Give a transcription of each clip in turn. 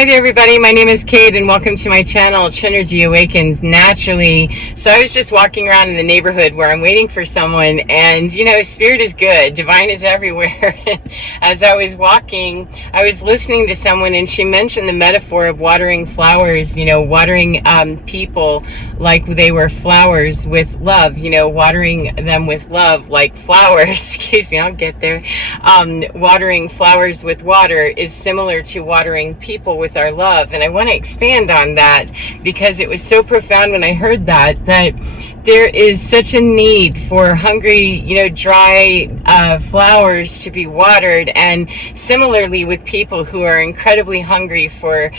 Hi there, everybody. My name is Kate, and welcome to my channel, Trinergy Awakens Naturally. So I was just walking around in the neighborhood where I'm waiting for someone, and Spirit is good, Divine is everywhere. As I was walking, I was listening to someone, and she mentioned the metaphor of watering flowers. Watering people like they were flowers with love. Watering them with love like flowers. Excuse me, I'll get there. Watering flowers with water is similar to watering people with our love. And I want to expand on that because it was so profound when I heard that there is such a need for hungry, dry flowers to be watered. And similarly with people who are incredibly hungry for,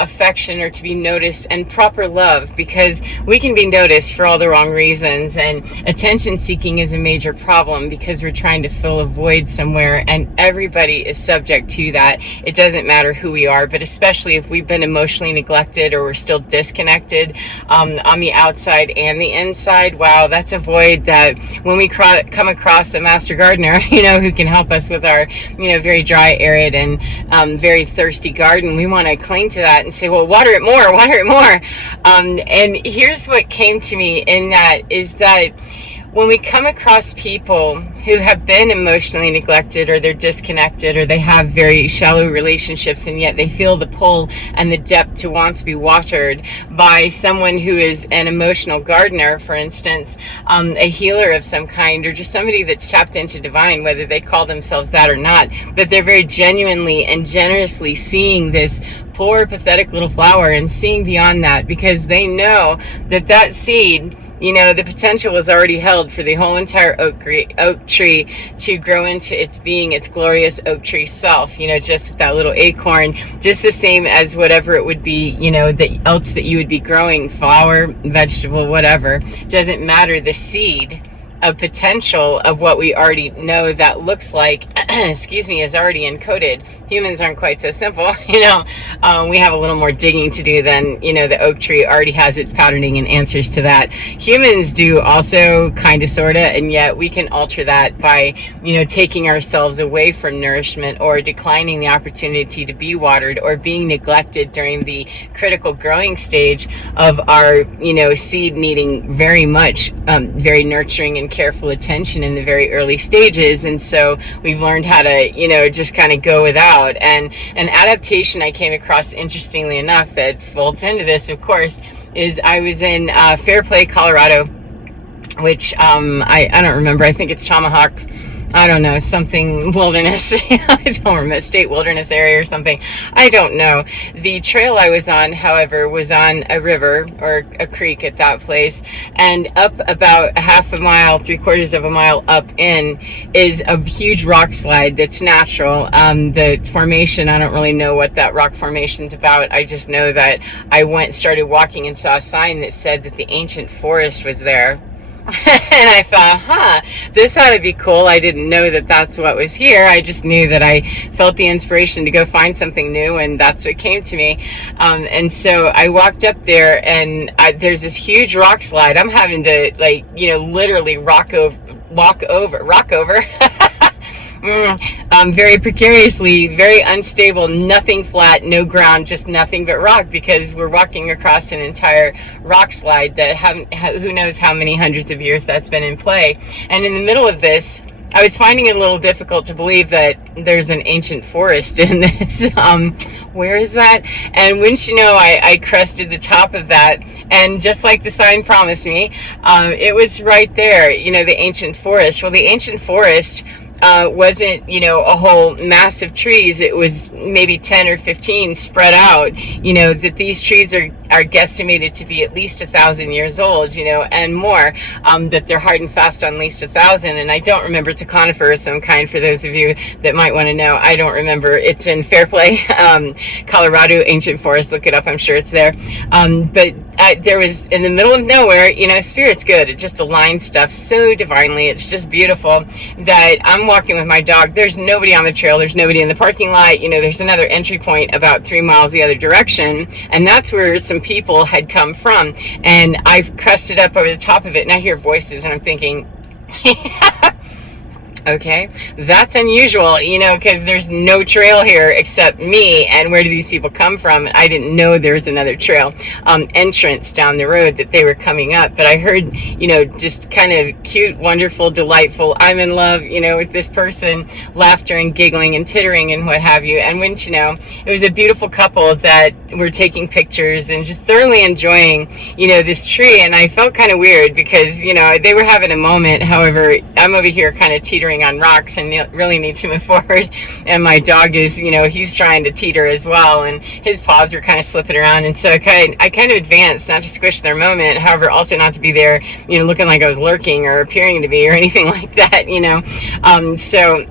affection or to be noticed and proper love, because we can be noticed for all the wrong reasons. And attention seeking is a major problem because we're trying to fill a void somewhere, and everybody is subject to that. It doesn't matter who we are, but especially if we've been emotionally neglected or we're still disconnected on the outside and the inside. Wow, that's a void that when we come across a master gardener, who can help us with our, very dry, arid, and very thirsty garden, we want to cling to that and say, well, water it more, water it more. And here's what came to me in that is that when we come across people who have been emotionally neglected, or they're disconnected, or they have very shallow relationships, and yet they feel the pull and the depth to want to be watered by someone who is an emotional gardener, for instance, a healer of some kind, or just somebody that's tapped into divine, whether they call themselves that or not, but they're very genuinely and generously seeing this poor, pathetic little flower and seeing beyond that, because they know that seed, the potential was already held for the whole entire oak tree to grow into its being, its glorious oak tree self, just with that little acorn, just the same as whatever it would be, else that you would be growing, flower, vegetable, whatever. Doesn't matter, the seed of potential of what we already know that looks like, excuse me, is already encoded. Humans aren't quite so simple, we have a little more digging to do than, the oak tree already has its patterning and answers to that. Humans do also, kind of, sort of, and yet we can alter that by, taking ourselves away from nourishment, or declining the opportunity to be watered, or being neglected during the critical growing stage of our, seed needing very much, very nurturing and careful attention in the very early stages. And so we've learned how to, just kind of go without. And an adaptation I came across, interestingly enough, that folds into this, of course, is I was in Fairplay, Colorado, which I don't remember. I think it's Tomahawk. I don't know, something wilderness. I don't remember, state wilderness area or something. I don't know. The trail I was on, however, was on a river, or a creek at that place, and up about a half a mile, 3/4 of a mile up in, is a huge rock slide that's natural. The formation, I don't really know what that rock formation's about. I just know that I started walking and saw a sign that said that the ancient forest was there. And I thought, this ought to be cool. I didn't know that that's what was here. I just knew that I felt the inspiration to go find something new, and that's what came to me. And so I walked up there, and there's this huge rock slide. I'm having to, literally walk over. Very precariously, very unstable, nothing flat, no ground, just nothing but rock, because we're walking across an entire rock slide that who knows how many hundreds of years that's been in play. And in the middle of this, I was finding it a little difficult to believe that there's an ancient forest in this. Where is that? And wouldn't you know, I crested the top of that, and just like the sign promised me, it was right there, the ancient forest. Well, the ancient forest wasn't, a whole mass of trees. It was maybe 10 or 15 spread out, that these trees are guesstimated to be at least 1,000 years old, and more, that they're hard and fast on at least 1,000. And I don't remember, it's a conifer of some kind, for those of you that might want to know. I don't remember. It's in Fairplay, Colorado, ancient forest. Look it up, I'm sure it's there. But there was, in the middle of nowhere, Spirit's good. It just aligns stuff so divinely. It's just beautiful that I'm walking with my dog. There's nobody on the trail. There's nobody in the parking lot. There's another entry point about 3 miles the other direction, and that's where some people had come from. And I've crested up over the top of it, and I hear voices, and I'm thinking, Okay, that's unusual, because there's no trail here except me. And where do these people come from? I didn't know there was another trail entrance down the road that they were coming up. But I heard, just kind of cute, wonderful, delightful, I'm in love, with this person, laughter and giggling and tittering and what have you. And wouldn't you know, it was a beautiful couple that were taking pictures and just thoroughly enjoying, this tree. And I felt kind of weird because, they were having a moment. However, I'm over here kind of teetering on rocks and really need to move forward, and my dog is, he's trying to teeter as well, and his paws are kind of slipping around, and so I kind of advanced, not to squish their moment, however also not to be there, looking like I was lurking or appearing to be or anything like that. So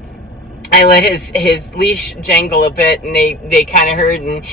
I let his leash jangle a bit, and they kind of heard and,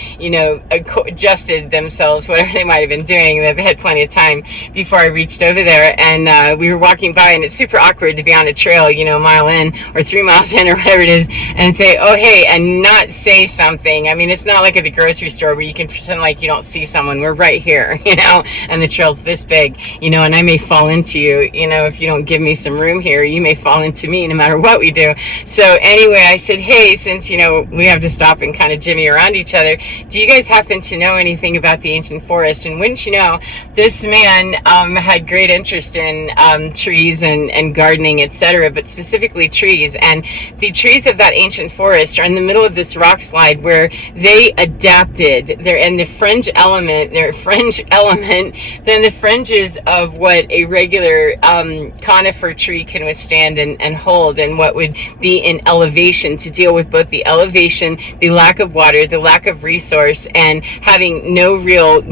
adjusted themselves, whatever they might have been doing. They had plenty of time before I reached over there, and we were walking by, and it's super awkward to be on a trail, a mile in or 3 miles in or whatever it is, and say, oh, hey, and not say something. I mean, it's not like at the grocery store where you can pretend like you don't see someone. We're right here, and the trail's this big, and I may fall into you, if you don't give me some room here, you may fall into me no matter what we do. So anyway, I said, hey, since, we have to stop and kind of jimmy around each other, do you guys happen to know anything about the ancient forest? And wouldn't you know, this man had great interest in trees and gardening, etc., but specifically trees. And the trees of that ancient forest are in the middle of this rock slide where they adapted. They're in the fringe element, then the fringes of what a regular conifer tree can withstand and hold, and what would be in elevation to deal with both the elevation, the lack of water, the lack of resource, and having no real,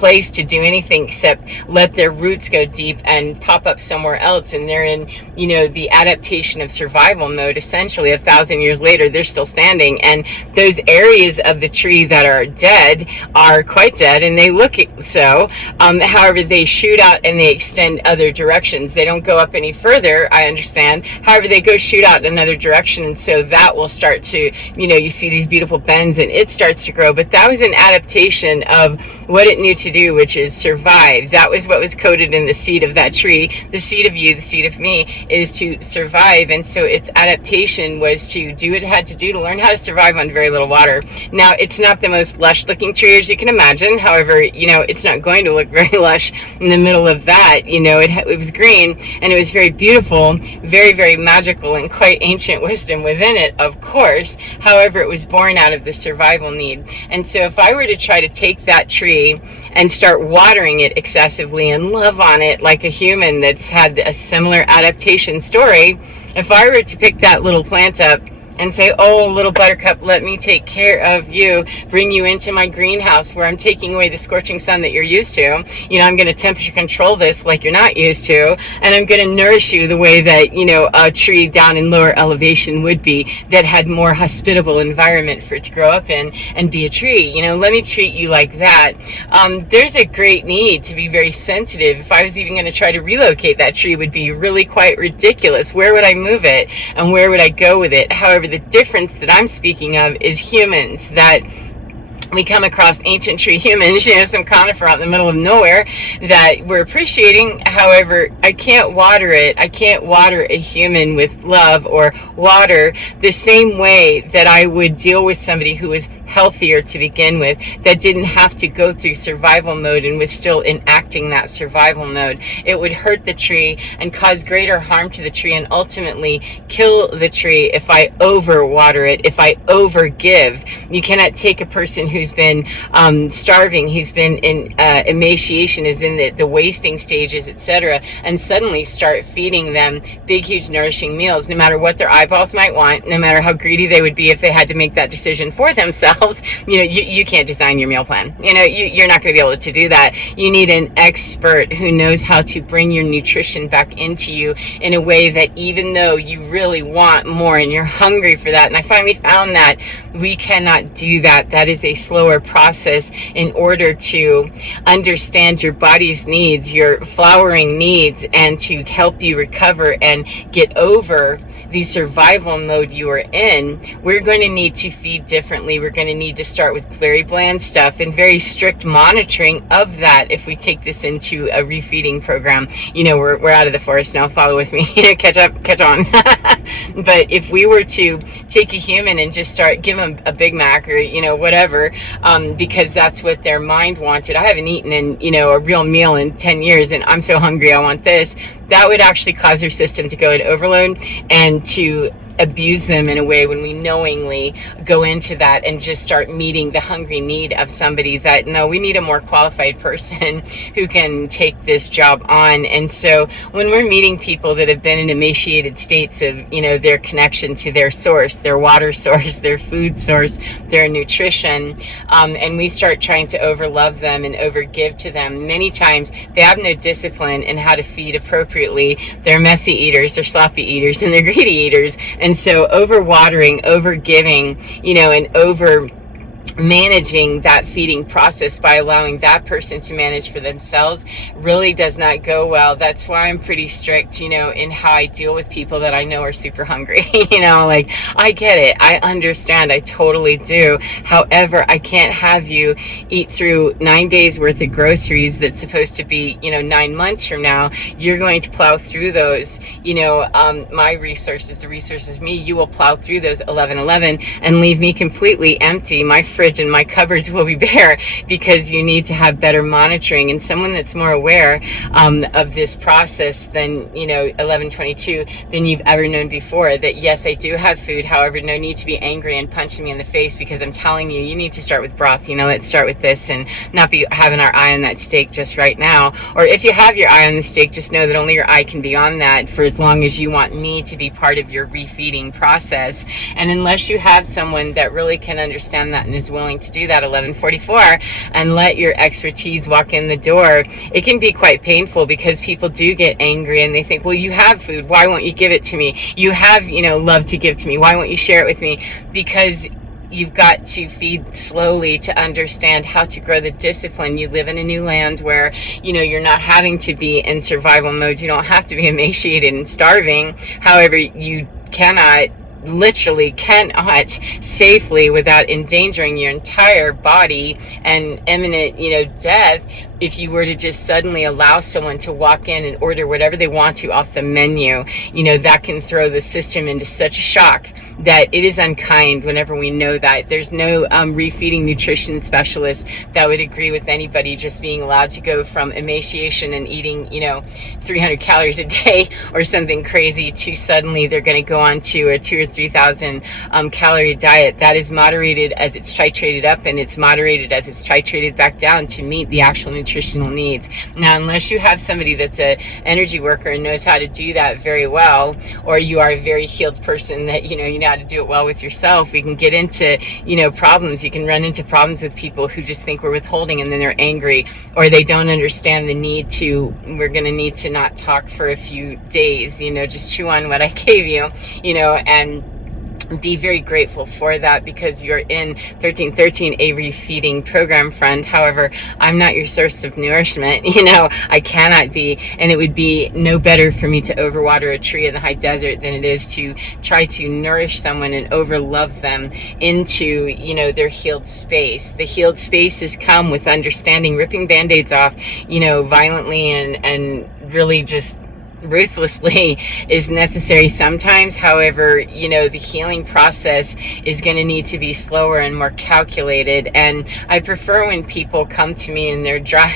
place to do anything except let their roots go deep and pop up somewhere else. And they're in, the adaptation of survival mode. Essentially, 1,000 years later, they're still standing. And those areas of the tree that are dead are quite dead, and they look so. However, they shoot out and they extend other directions. They don't go up any further, I understand. However, they go shoot out in another direction, and so that will start to, you see these beautiful bends, and it starts to grow. But that was an adaptation of what it knew to do, which is survive. That was what was coded in the seed of that tree. The seed of you, the seed of me, is to survive. And so its adaptation was to do what it had to do to learn how to survive on very little water. Now, it's not the most lush looking tree as you can imagine. However, it's not going to look very lush in the middle of that. It was green, and it was very beautiful, very, very magical, and quite ancient wisdom within it, of course. However, it was born out of the survival need. And so if I were to try to take that tree and start watering it excessively and love on it like a human that's had a similar adaptation story, if I were to pick that little plant up and say, oh, little buttercup, let me take care of you, bring you into my greenhouse where I'm taking away the scorching sun that you're used to. I'm going to temperature control this like you're not used to, and I'm going to nourish you the way that, a tree down in lower elevation would be, that had more hospitable environment for it to grow up in and be a tree. Let me treat you like that. There's a great need to be very sensitive. If I was even going to try to relocate that tree, would be really quite ridiculous. Where would I move it, and where would I go with it? However, the difference that I'm speaking of is humans, that we come across ancient tree humans, some conifer out in the middle of nowhere that we're appreciating. However, I can't water it. I can't water a human with love or water the same way that I would deal with somebody who was healthier to begin with, that didn't have to go through survival mode and was still enacting that survival mode. It would hurt the tree and cause greater harm to the tree, and ultimately kill the tree if I overwater it, if I overgive. You cannot take a person who's been starving, who's been in emaciation, is in the wasting stages, etc., and suddenly start feeding them big, huge, nourishing meals, no matter what their eyeballs might want, no matter how greedy they would be if they had to make that decision for themselves. You can't design your meal plan. You're not going to be able to do that. You need an expert who knows how to bring your nutrition back into you in a way that, even though you really want more and you're hungry for that, and I finally found that we cannot do that. That is a slower process in order to understand your body's needs, your flowering needs, and to help you recover and get over the survival mode you are in, we're going to need to feed differently. We're going to need to start with very bland stuff and very strict monitoring of that. If we take this into a refeeding program, we're out of the forest now, follow with me, catch on. But if we were to take a human and just give them a Big Mac or whatever, because that's what their mind wanted. I haven't eaten in a real meal in 10 years and I'm so hungry, I want this. That would actually cause their system to go in overload and to abuse them in a way when we knowingly go into that and just start meeting the hungry need of somebody that, no, we need a more qualified person who can take this job on. And so when we're meeting people that have been in emaciated states of, their connection to their source, their water source, their food source, their nutrition, and we start trying to overlove them and overgive to them, many times they have no discipline in how to feed appropriately. They're messy eaters, they're sloppy eaters, and they're greedy eaters. And so overwatering, overgiving, and over managing that feeding process by allowing that person to manage for themselves really does not go well. That's why I'm pretty strict, in how I deal with people that I know are super hungry. Like, I get it, I understand, I totally do. However, I can't have you eat through 9 days worth of groceries that's supposed to be 9 months from now. You're going to plow through those, my resources, the resources of me, you will plow through those 11 and leave me completely empty. My fridge and my cupboards will be bare because you need to have better monitoring and someone that's more aware of this process than 1122 than you've ever known before. That yes, I do have food, however, no need to be angry and punching me in the face because I'm telling you, you need to start with broth. Let's start with this and not be having our eye on that steak just right now. Or if you have your eye on the steak, just know that only your eye can be on that for as long as you want me to be part of your refeeding process. And unless you have someone that really can understand that and is willing to do that 1144 and let your expertise walk in the door, it can be quite painful because people do get angry and they think, well, you have food, why won't you give it to me? You have love to give to me, why won't you share it with me? Because you've got to feed slowly to understand how to grow the discipline. You live in a new land where you're not having to be in survival mode. You don't have to be emaciated and starving. However, you literally cannot safely, without endangering your entire body and imminent death, if you were to just suddenly allow someone to walk in and order whatever they want to off the menu. That can throw the system into such a shock that it is unkind whenever we know that. There's no refeeding nutrition specialist that would agree with anybody just being allowed to go from emaciation and eating 300 calories a day or something crazy to suddenly they're going to go on to a 2,000 or 3,000 calorie diet. That is moderated as it's titrated up and it's moderated as it's titrated back down to meet the actual nutritional needs. Now, unless you have somebody that's an energy worker and knows how to do that very well, or you are a very healed person that you know how to do it well with yourself, we can get into problems. You can run into problems with people who just think we're withholding and then they're angry, or they don't understand the need to, we're going to need to not talk for a few days, just chew on what I gave you, and be very grateful for that because you're in 1313, a refeeding program, friend. However, I'm not your source of nourishment. I cannot be, and it would be no better for me to overwater a tree in the high desert than it is to try to nourish someone and overlove them into, their healed space. The healed spaces come with understanding, ripping band-aids off, violently and really just ruthlessly is necessary sometimes. However, the healing process is going to need to be slower and more calculated. And I prefer when people come to me and they're dry,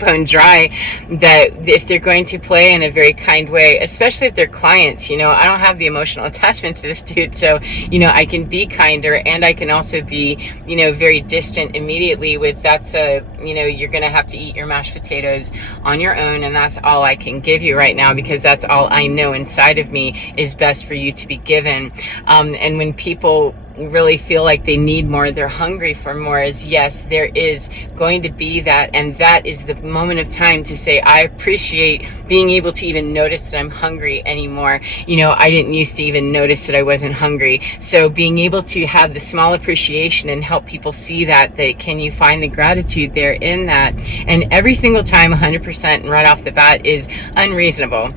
bone dry, that if they're going to play in a very kind way, especially if they're clients, I don't have the emotional attachment to this dude. So, I can be kinder and I can also be, very distant immediately with you're going to have to eat your mashed potatoes on your own. And that's all I can give you right now, because that's all I know inside of me is best for you to be given. And when people really feel like they need more, they're hungry for more, is yes, there is going to be that, and that is the moment of time to say, I appreciate being able to even notice that I'm hungry anymore. I didn't used to even notice that I wasn't hungry. So being able to have the small appreciation and help people see that can you find the gratitude there in that? And every single time 100% and right off the bat is unreasonable,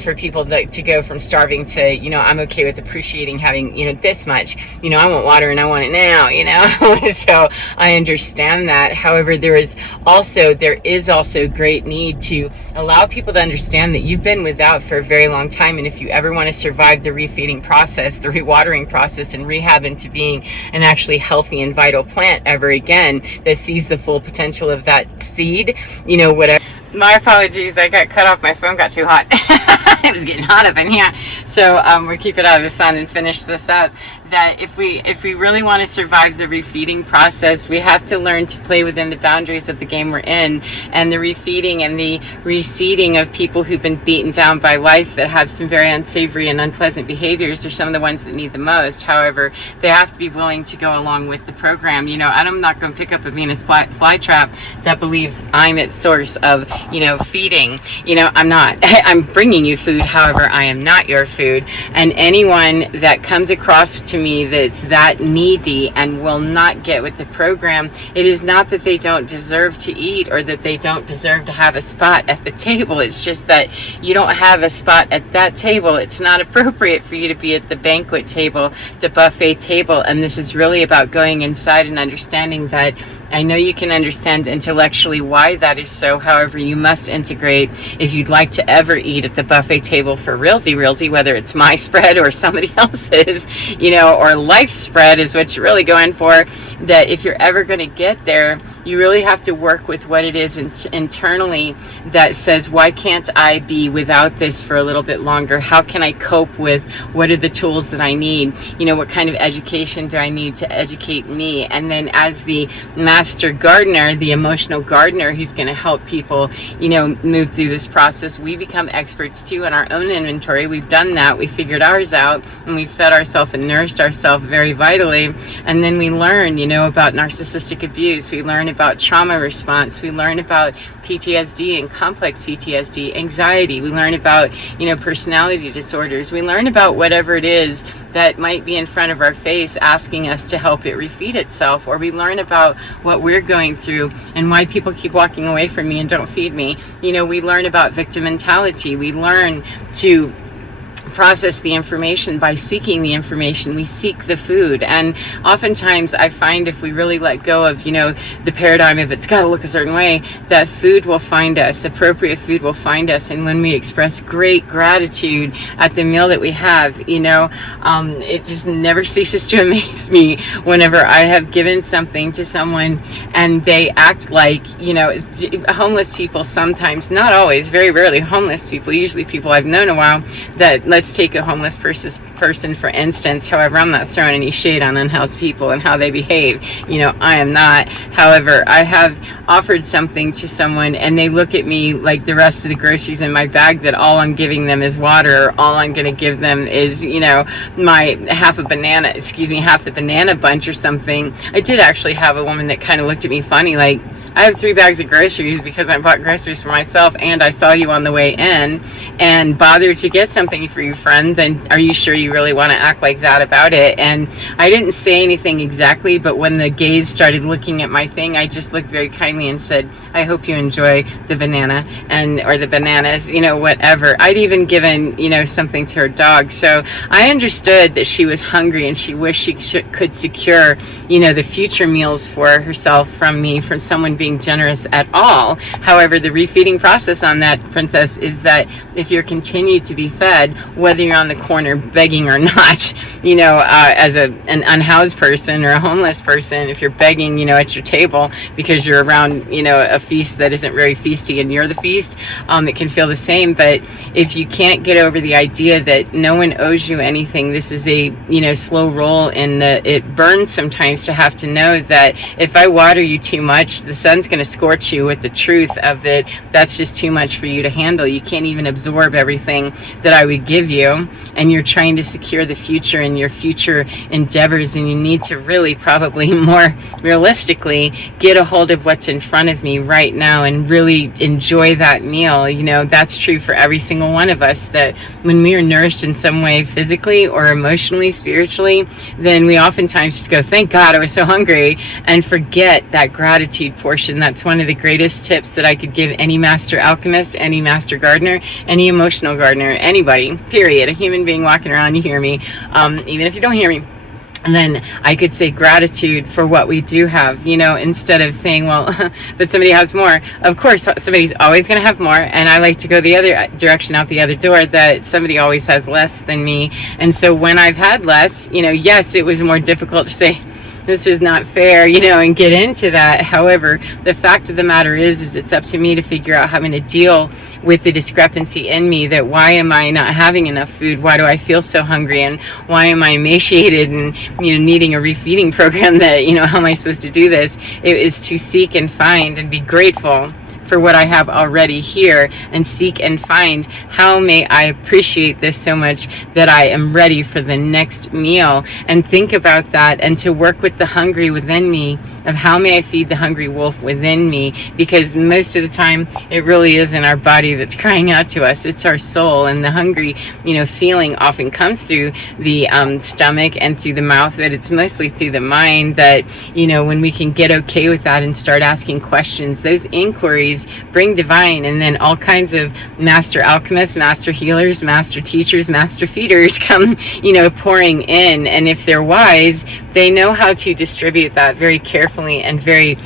for people to go from starving to, I'm okay with appreciating having, this much, I want water and I want it now, so I understand that. However, there is also great need to allow people to understand that you've been without for a very long time, and if you ever want to survive the refeeding process, the rewatering process, and rehab into being an actually healthy and vital plant ever again that sees the full potential of that seed, whatever. My apologies, I got cut off, my phone got too hot. It was getting hot up in here. So we'll keep it out of the sun and finish this up. That if we really want to survive the refeeding process, we have to learn to play within the boundaries of the game we're in. And the refeeding and the reseeding of people who've been beaten down by life that have some very unsavory and unpleasant behaviors are some of the ones that need the most. However, they have to be willing to go along with the program. I'm not going to pick up a Venus flytrap that believes I'm its source of, feeding. I'm not. I'm bringing you food. However, I am not your food. And anyone that comes across to me that's that needy and will not get with the program, it is not that they don't deserve to eat or that they don't deserve to have a spot at the table. It's just that you don't have a spot at that table. It's not appropriate for you to be at the banquet table, the buffet table. And this is really about going inside and understanding that I know you can understand intellectually why that is so. However, you must integrate if you'd like to ever eat at the buffet table for realsy, whether it's my spread or somebody else's, or life spread is what you're really going for, that if you're ever going to get there, you really have to work with what it is internally that says, why can't I be without this for a little bit longer? How can I cope with what are the tools that I need? What kind of education do I need to educate me? And then as the master gardener, the emotional gardener who's going to help people, move through this process, we become experts too in our own inventory. We've done that. We figured ours out and we fed ourselves and nourished ourselves very vitally. And then we learn, about narcissistic abuse. We learn about trauma response. We learn about PTSD and complex PTSD, anxiety. We learn about, personality disorders. We learn about whatever it is that might be in front of our face asking us to help it refeed itself, or we learn about what we're going through and why people keep walking away from me and don't feed me. We learn about victim mentality. We learn to process the information by seeking the information. We seek the food, and oftentimes I find if we really let go of the paradigm of it's got to look a certain way, that food will find us, appropriate food will find us. And when we express great gratitude at the meal that we have, it just never ceases to amaze me whenever I have given something to someone and they act like, homeless people sometimes, not always, very rarely homeless people, usually people I've known a while, that let's take a homeless person for instance. However, I'm not throwing any shade on unhoused people and how they behave. I am not. However, I have offered something to someone and they look at me like the rest of the groceries in my bag, that all I'm giving them is water, or all I'm going to give them is, my half the banana bunch or something. I did actually have a woman that kind of looked at me funny, like, I have 3 bags of groceries because I bought groceries for myself and I saw you on the way in and bothered to get something for you, friend. Then are you sure you really want to act like that about it? And I didn't say anything exactly, but when the gaze started looking at my thing, I just looked very kindly and said, I hope you enjoy the banana or the bananas, whatever. I'd even given, something to her dog. So I understood that she was hungry and she wished she could secure, the future meals for herself from me, from someone being generous at all. However, the refeeding process on that, princess, is that if you're continued to be fed, whether you're on the corner begging or not, as an unhoused person or a homeless person, if you're begging, at your table because you're around, a feast that isn't very feasty and you're the feast, it can feel the same. But if you can't get over the idea that no one owes you anything, this is a, slow roll, and it burns sometimes to have to know that if I water you too much, the sun's going to scorch you with the truth of that. That's just too much for you to handle. You can't even absorb everything that I would give you, and you're trying to secure the future and your future endeavors, and you need to really probably more realistically get a hold of what's in front of me right now and really enjoy that meal. You know, that's true for every single one of us, that when we are nourished in some way physically or emotionally, spiritually, then we oftentimes just go, thank God I was so hungry, and forget that gratitude portion. That's one of the greatest tips that I could give any master alchemist, any master gardener, any emotional gardener, anybody, period, a human being walking around. You hear me, even if you don't hear me. And then I could say gratitude for what we do have, you know, instead of saying, well, that somebody has more. Of course, somebody's always going to have more. And I like to go the other direction, out the other door, that somebody always has less than me. And so when I've had less, you know, yes, it was more difficult to say, this is not fair, you know, and get into that. However, the fact of the matter is it's up to me to figure out how I'm going to deal with the discrepancy in me, that why am I not having enough food? Why do I feel so hungry? And why am I emaciated and, you know, needing a refeeding program? That, you know, how am I supposed to do this? It is to seek and find and be grateful for what I have already here, and seek and find how may I appreciate this so much that I am ready for the next meal, and think about that, and to work with the hungry within me, of how may I feed the hungry wolf within me, because most of the time it really isn't our body that's crying out to us, it's our soul. And the hungry, you know, feeling often comes through the stomach and through the mouth, but it's mostly through the mind. That, you know, when we can get okay with that and start asking questions, those inquiries bring divine, and then all kinds of master alchemists, master healers, master teachers, master feeders come, you know, pouring in. And if they're wise, they know how to distribute that very carefully and very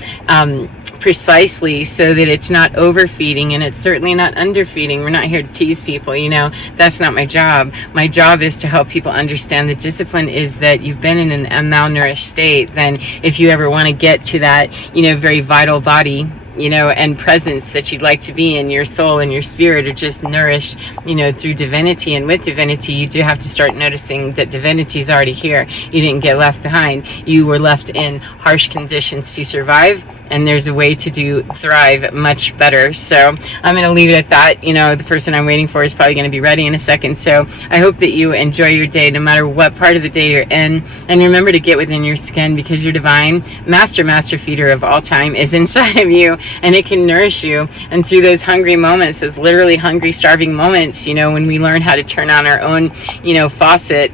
precisely, so that it's not overfeeding and it's certainly not underfeeding. We're not here to tease people, you know, that's not my job. My job is to help people understand the discipline is that you've been in a malnourished state. Then if you ever want to get to that, you know, very vital body, you know, and presence that you'd like to be in, your soul and your spirit are just nourished, you know, through divinity. And with divinity, you do have to start noticing that divinity is already here. You didn't get left behind. You were left in harsh conditions to survive, and there's a way to thrive much better. So I'm going to leave it at that. You know, the person I'm waiting for is probably going to be ready in a second. So I hope that you enjoy your day, no matter what part of the day you're in. And remember to get within your skin, because your divine master feeder of all time is inside of you, and it can nourish you. And through those hungry moments, those literally hungry, starving moments, you know, when we learn how to turn on our own, you know, faucet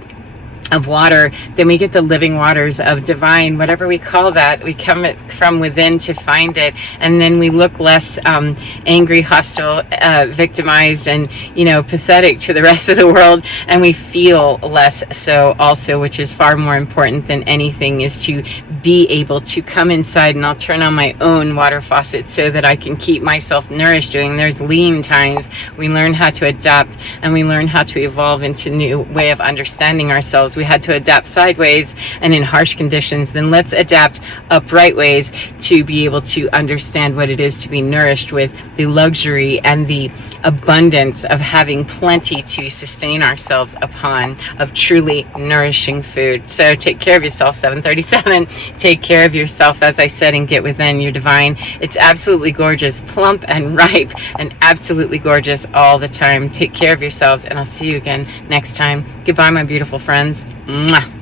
of water, then we get the living waters of divine, whatever we call that. We come from within to find it, and then we look less angry, hostile, victimized, and, you know, pathetic to the rest of the world, and we feel less so also, which is far more important than anything, is to be able to come inside, and I'll turn on my own water faucet so that I can keep myself nourished. During those lean times, we learn how to adapt, and we learn how to evolve into new way of understanding ourselves. We had to adapt sideways and in harsh conditions, then let's adapt upright ways to be able to understand what it is to be nourished with the luxury and the abundance of having plenty to sustain ourselves upon, of truly nourishing food. So take care of yourself, 737. Take care of yourself, as I said, and get within your divine. It's absolutely gorgeous, plump and ripe, and absolutely gorgeous all the time. Take care of yourselves, and I'll see you again next time. Goodbye, my beautiful friends. Mwah.